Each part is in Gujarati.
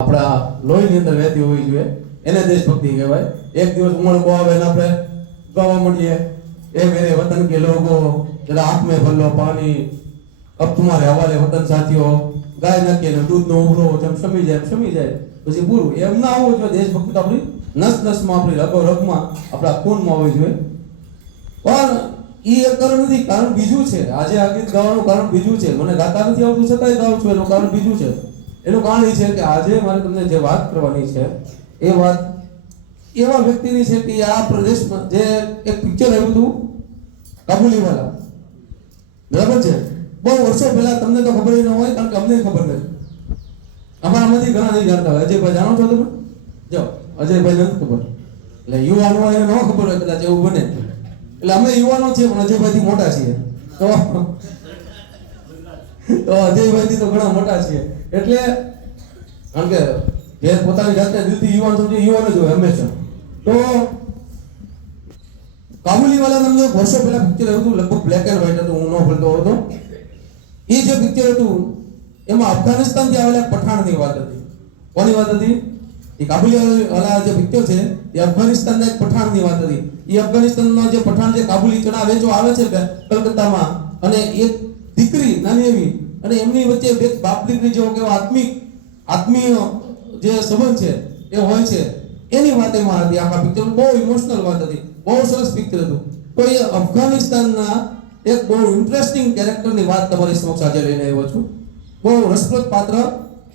આપણા લોહીની અંદર વહેતી હોવી જોઈએ. એને દેશભક્તિ કહેવાય. એક દિવસ ઉમર બહુ આવે આપણે ગાવા મળીએ એ મેરે વતન કે લોકો જરા આંખ મેં ભલ્લો પાણી. અબ તુમારે હવાલે વતન સાથીઓ, ગાય ન કે દૂધનો ઉભરો તેમ સમી જાય સમી જાય. પછી પૂરું. એમ ના હોવું જોઈએ. દેશભક્તિ તો આપણી નસ નસમાં આપણી રગો રગમાં આપણા ખૂનમાં હોવી જોઈએ. પણ એ એક નથી. કારણ બીજું છે. આજે આ ગીત ગાવાનું કારણ બીજું છે. મને ગાતા નથી આવતું. છતાંય ગાઉં છું. એનું કારણ બીજું છે. એનું કારણ એ છે કે આજે મારે તમને જે વાત કરવાની છે, એ વાત એવા વ્યક્તિની છે કે આ પ્રદેશમાં જે એક પિક્ચર આવ્યું હતું, કાબુલીવાલા. બરાબર છે? બહુ વર્ષો પહેલા તમને તો ખબર ન હોય, કારણ કે અમને ખબર નથી. અમારામાંથી ઘણા નહીં જાણતા હોય. અજયભાઈ જાણો છો તમે? જો અજયભાઈ નથી ખબર. એટલે યુવાનો એને ન ખબર હોય કદાચ એવું બને. એટલે અમે યુવાનો છીએ, પણ અજયભાઈથી મોટા છીએ. તો તો અજયભાઈથી તો ઘણા મોટા છીએ. એટલે કારણ કે જે પોતાની જાતને દિલથી યુવાન સમજે યુવાન જ હોય હંમેશા. તો કાબુલીવાલા નામનું વર્ષો પહેલા પિક્ચર આવ્યું હતું, લગભગ બ્લેક એન્ડ વ્હાઈટ હતું, હું ન ભૂલતો હતો એ જે પિક્ચર હતું, એમાં અફઘાનિસ્તાનથી આવેલા પઠાણની વાત હતી. કોની વાત હતી? એ કાબુલીવાલા જે પિક્ચર છે, એ અફઘાનિસ્તાનના એક પઠાણની વાત હતી. એ અફઘાનિસ્તાનના જે પઠાણ જે કાબુલી ચણા વેચવા આવે છે કલકત્તામાં, અને એક દીકરી, નાની એવી અને એમની વચ્ચે બે બાપ દીકરી જેવો કેવો આત્મિક, આત્મીય જે સંબંધ છે, એ હોય છે. એની વાત એમાં હતી, આખા પિક્ચર બહુ ઇમોશનલ વાત હતી, બહુ સરસ પિક્ચર હતું. તો એ અફઘાનિસ્તાનના એક બહુ ઇન્ટરેસ્ટિંગ કેરેક્ટરની વાત તમારી સમક્ષ આજે લઈને આવ્યો છું. બહુ રસપ્રદ પાત્ર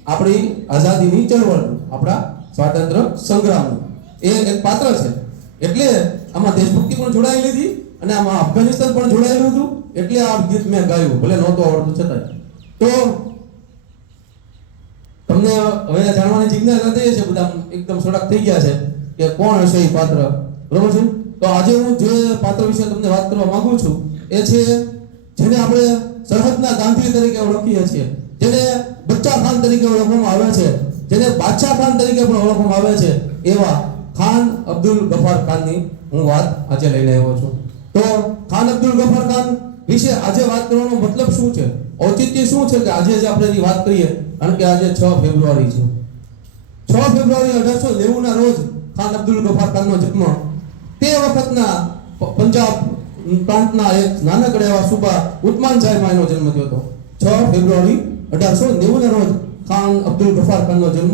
આપણી આઝાદીની ચળવળનું, આપણા સ્વાતંત્ર્ય સંગ્રામનું. એ એક પાત્ર છે. એટલે આમાં દેશભક્તિ પણ જોડાયેલી હતી અને આમાં અફઘાનિસ્તાન પણ જોડાયેલું હતું. એટલે આ ગીત મેં ગાયું, ભલે નહોતું આવડતું છતાંય. તો તમને હવે જાણવાની જિજ્ઞાસા થઈ છે બધા એકદમ સડક થઈ ગયા છે કે કોણ હશે એ પાત્ર? બરોબર છે? તો આજે હું જે પાત્ર વિશે તમને વાત કરવા માંગુ છું એ છે જેને આપણે સરહદના ગાંધી તરીકે ઓળખીએ છીએ, જેને બચ્ચા ખાન તરીકે ઓળખવામાં આવે છે, જેને બાદશાહ ખાન તરીકે પણ ઓળખવામાં આવે છે, એવા ખાન અબ્દુલ ગફાર ખાનની હું વાત આજે લઈને આવ્યો છું. તો ખાન અબ્દુલ ગફાર ખાન વિશે આજે વાત કરવાનો મતલબ શું છે? ઔચિત્ય શું છે કે આજે જે આપણે વાત કરીએ? કારણ કે આજે છ ફેબ્રુઆરી છે. છ ફેબ્રુઆરી અઢારસો નેવું ના રોજ ખાન અબ્દુલ ગફાર ખાનનો જન્મ. તે વખતના પંજાબ પ્રાંતના એક નાનકડા એવા સુબા ઉત્માન સાહેબમાં એનો જન્મ થયો હતો. છ ફેબ્રુઆરી અઢારસો નેવું ના રોજ ખાન અબ્દુલ ગફાર ખાનનો જન્મ.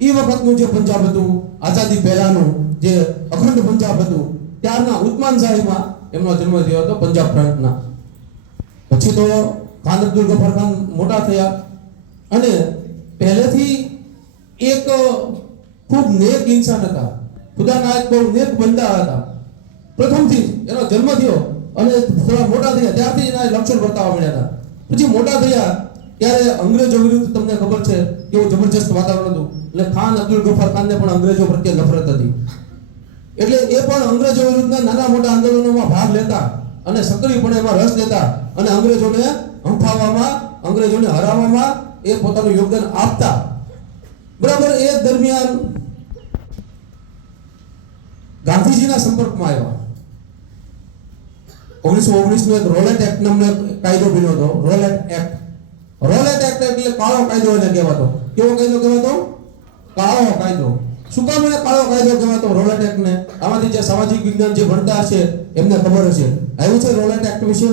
એ વખતનું જે પંજાબ હતું, આઝાદી પહેલાનું જે અખંડ પંજાબ હતું, ત્યારના ઉત્માન સાહેબમાં એમનો જન્મ થયો હતો પંજાબ પ્રાંતના. પછી તો ખાન અબ્દુલ ગફાર ખાન મોટા થયા. અને પહેલેથી એક ખૂબ નેક ઇન્સાન હતા. ખુદાના એક બહુ નેક બંદા હતા. પ્રથમથી એનો જન્મ થયો અને થોડા મોટા થયા. ત્યારથી એના લક્ષણ બતાવવા મળ્યા હતા. પછી મોટા થયા ત્યારે અંગ્રેજો વિરુદ્ધ તમને ખબર છે કેવું જબરજસ્ત વાતાવરણ હતું. એટલે ખાન અબ્દુલ ગફાર ખાનને પણ અંગ્રેજો પ્રત્યે નફરત હતી. એટલે એ પણ અંગ્રેજો વિરુદ્ધના નાના મોટા આંદોલનોમાં ભાગ લેતા અને સક્રિયપણે એમાં રસ લેતા અને અંગ્રેજોને હંફાવવામાં, અંગ્રેજોને હરાવવામાં એ પોતાનું યોગદાન આપતા. બરાબર, એ દરમિયાન ગાંધીજીના સંપર્કમાં આવ્યા. ઓગણીસો ઓગણીસ નો એક રોલેટ એક્ટ નામનો કાયદો બન્યો હતો, રોલેટ એક્ટ. રોલેટ એક્ટ એટલે કાળો કાયદો એને કહેવાતો. કેવો કાયદો કહેવાતો? કાળો કાયદો. શું કામ એને કાળો કાયદો કહેવાતો રોલેટ એક્ટ ને આમાંથી જે સામાજિક વિજ્ઞાન જે ભણતા હશે, એમને ખબર હશે. આવ્યું છે રોલેટ એક્ટ વિશે?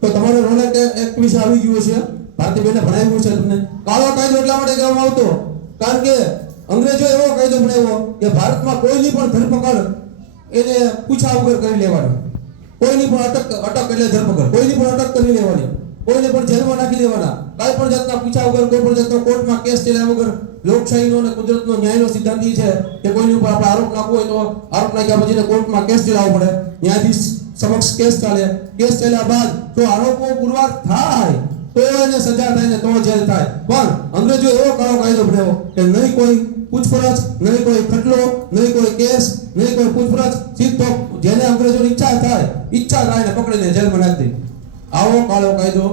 તો તમારે રોલેટ એક્ટ વિશે આવી ગયું હશે. ભારતીબેને ભણાવ્યું છે તમને. કાળો કાયદો એટલા માટે કહેવામાં આવતો, કારણ કે અંગ્રેજો એવો કાયદો બનાવ્યો કે ભારતમાં કોઈની પણ ધરપકડ એને પૂછા વગર કરી લેવાની. કોઈની પણ અટક અટક એટલે ધરપકડ. કોઈની પણ અટક કરી લેવાની. કોઈને પણ જેલમાં નાખી દેવાના. કાંઈ પણ જાતના પૂછા વગર, કોઈ પણ જાતનો કોર્ટમાં કેસ ચલાવ્યા વગર લોકશાહીનો અને કુદરતનો ન્યાયનો સિદ્ધાંત છે કે કોઈની ઉપર આપણે આરોપ નાખવો હોય તો આરોપ નાખ્યા પછી કોર્ટમાં કેસ ચલાવવો પડે. ન્યાયાધીશ સમક્ષ કેસ ચાલે. કેસ ચાલ્યા બાદ જો આરોપો પુરવાર થાય, તો એને સજા થાય ને તો જેલ થાય. પણ અંગ્રેજો એવો કાળો કાયદો બનાવ્યો કે નહીં કોઈ પૂછપરછ, નહીં કોઈ ખટલો, નહીં કોઈ કેસ, નહીં કોઈ પૂછપરછ, સીધો જેને અંગ્રેજોની ઈચ્છા થાય ઈચ્છા થાય ને પકડીને જેલમાં નાખી દે. આવો કાળો કાયદો,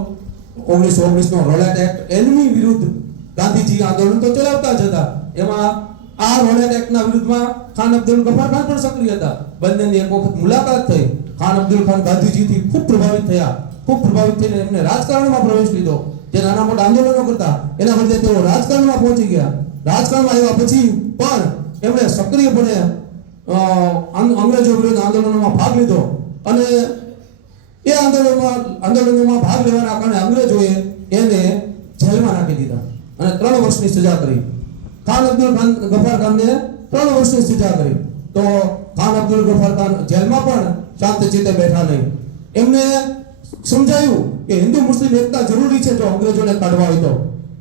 ઓગણીસો ઓગણીસ નો રોલેટ એક્ટ એની વિરુદ્ધ ગાંધીજી આંદોલન તો ચલાવતા જ હતા. એમાં આ રોલેટ એક્ટના વિરુદ્ધમાં ખાન અબ્દુલ ગફાર ખાન પણ સક્રિય હતા. બંનેની એક વખત મુલાકાત થઈ. ખાન અબ્દુલ ખાન ગાંધીજીથી ખૂબ પ્રભાવિત થયા. ખૂબ પ્રભાવિત થઈને એમને રાજકારણમાં પ્રવેશ લીધો. જે નાના મોટા આંદોલનો કરતા, એના બદલે તેઓ રાજકારણમાં પહોંચી ગયા. રાજકારણમાં આવ્યા પછી પણ એમણે સક્રિયપણે અંગ્રેજો વિરુદ્ધ આંદોલનોમાં ભાગ લીધો. અને એ આંદોલનમાં આંદોલનમાં ભાગ લેવાના કારણે અંગ્રેજોએ એને જેલમાં નાખી દીધા અને ત્રણ વર્ષની સજા કરી. ખાન અબ્દુલ ગફાર ખાનને ત્રણ વર્ષની સજા કરી. તો ખાન અબ્દુલ ગફાર ખાન જેલમાં પણ શાંત ચિત્તે બેઠા નહીં. એમને સમજાયું કે હિન્દુ મુસ્લિમ એકતા જરૂરી છે જો અંગ્રેજોને કાઢવા હોય તો.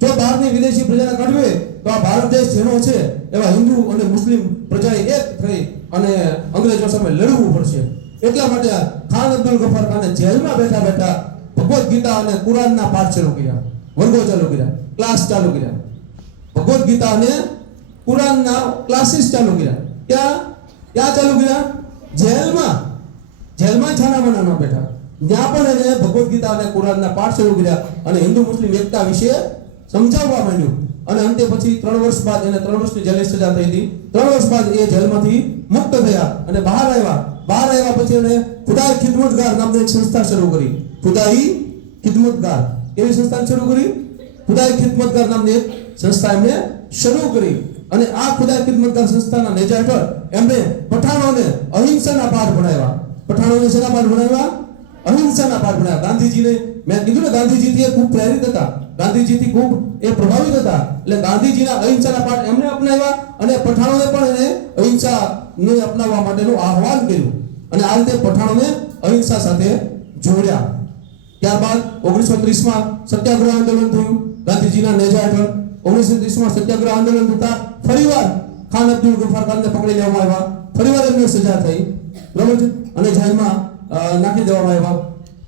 જો બહારની વિદેશી પ્રજાને કાઢવી તો આ ભારત દેશ જેનો છે એવા હિન્દુ અને મુસ્લિમ પ્રજાએ એક થઈ અને અંગ્રેજો સામે લડવું પડશે. એટલા માટે ખાન અબ્દુલ ગફર ખાને જેલમાં બેઠા બેઠા ભગવદ્ ગીતા અને કુરાનના પાઠ ચાલુ કર્યા, વર્ગો ચાલુ કર્યા ક્લાસ ચાલુ કર્યા. ભગવદ્ ગીતા અને કુરાનના ક્લાસીસ ચાલુ કર્યા. ક્યાં? ક્યાં ચાલુ કર્યા? જેલમાં. જેલમાં છાનામાના ન બેઠા. ત્યાં પણ એને ભગવદ્ ગીતા અને કુરાનના પાઠ શરૂ કર્યા અને હિન્દુ, મુસ્લિમ એકતા વિશે સમજાવવા માંડ્યું. અને અંતે પછી ત્રણ વર્ષ બાદ એને ત્રણ વર્ષની જેલની સજા થઈ હતી. ત્રણ વર્ષ બાદ એ જેલમાંથી મુક્ત થયા અને બહાર આવ્યા. બહાર આવ્યા પછી એને ખુદાઈ ખિદમતગાર નામની એક સંસ્થા શરૂ કરી. ખુદાઈ ખિદમતગાર. એવી સંસ્થા શરૂ કરી? ખુદાઈ ખિદમતગાર નામની એક સંસ્થા એમણે શરૂ કરી. અને આ ખુદાઈ ખિદમતગાર સંસ્થાના નેજા હેઠળ એમણે પઠાણોને અહિંસાના પાઠ ભણાવ્યા. પઠાણોને શેના પાઠ ભણાવ્યા? અહિંસાના પાઠ ભણાવ્યા. ગાંધીજીને મેં કીધું ને, ગાંધીજીથી એ ખૂબ પ્રેરિત હતા. ગાંધીજીથી ખૂબ એ પ્રભાવિત હતા. એટલે ગાંધીજીના અહિંસાના પાઠ એમને અપનાવ્યા અને પઠાણોને પણ એને અહિંસાને અપનાવવા માટેનું આહવાન કર્યું. અને આ રીતે પઠાણોને અહિંસા સાથે જોડ્યા. ત્યારબાદ ઓગણીસો ત્રીસમાં સત્યાગ્રહ આંદોલન થયું. ગાંધીજીના નેજા હેઠળ ઓગણીસો ત્રીસમાં સત્યાગ્રહ આંદોલન થતા ફરીવાર ખાન અબ્દુલ ગફાર ખાનને પકડી લેવામાં આવ્યા. ફરીવાર એમને સજા થઈ. બરોબર છે? અને જેલમાં નાખી દેવામાં આવ્યા.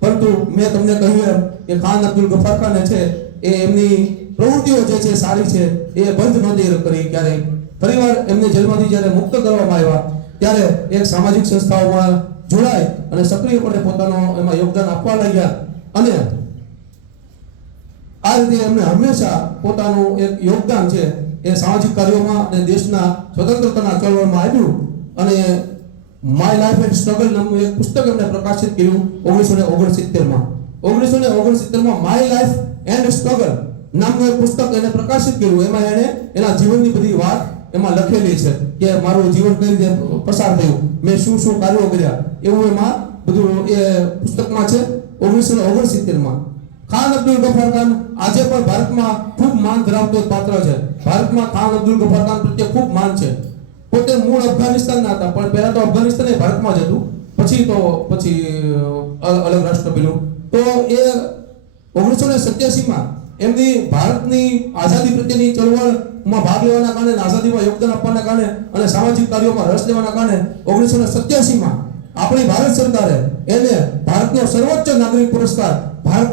પરંતુ મેં તમને કહ્યું એમ કે ખાન અબ્દુલ ગફાર ખાને છે એ એમની પ્રવૃત્તિઓ જે છે સારી છે, એ બંધ નહોતી કરી ક્યારેય. ફરીવાર એમને જેલમાંથી જ્યારે મુક્ત કરવામાં આવ્યા, ત્યારે એક સામાજિક સંસ્થાઓમાં જોડાય અને સક્રિયપણે પોતાનો એમાં યોગદાન આપવા લાગ્યા. અને આ રીતે એમને હંમેશા પોતાનું એક યોગદાન છે એ સામાજિક કાર્યોમાં અને દેશના સ્વતંત્રતાના ચળવળમાં આવ્યું અને માય લાઈફ એન્ડ સ્ટ્રગલ નામનું એક પુસ્તક એમણે પ્રકાશિત કર્યું ઓગણીસો ને ઓગણસિત્તેરમાં. ઓગણીસો ને ઓગણસિત્તેરમાં માય લાઈફ એન્ડ સ્ટ્રગલ નામનું એક પુસ્તક એને પ્રકાશિત કર્યું. એમાં એણે એના જીવનની બધી વાત એમાં લખેલી છે કે મારું જીવન કઈ રીતે પસાર થયું? મેં શું શું કાર્યો કર્યા? એવું એમાં બધું એ પુસ્તકમાં છે, ઓગણીસો ને ઓગણસિત્તેરમાં. ખાન અબ્દુલ ગફાર આજે પણ ભારતમાં ખૂબ માન ધરાવતો પાત્ર છે. ભારતમાં ખાન અબ્દુલ ગફાર પ્રત્યે ખૂબ માન છે. પોતે મૂળ અફઘાનિસ્તાનના હતા, પણ પહેલા તો અફઘાનિસ્તાન એ ભારતમાં જ હતું. પછી તો, પછી અલગ રાષ્ટ્ર બન્યું. તો એ ઓગણીસો ને સત્યાસીમાં એમની ભારતની આઝાદી પ્રત્યેની ચળવળમાં ભાગ લેવાના કારણે, આઝાદીમાં યોગદાન આપવાના કારણે અને સામાજિક કાર્યોમાં રસ લેવાના કારણે ઓગણીસો ને સત્યાસીમાં આપણી ભારત સરકારે એને ભારતનો સર્વોચ્ચ નાગરિક પુરસ્કાર, ભારત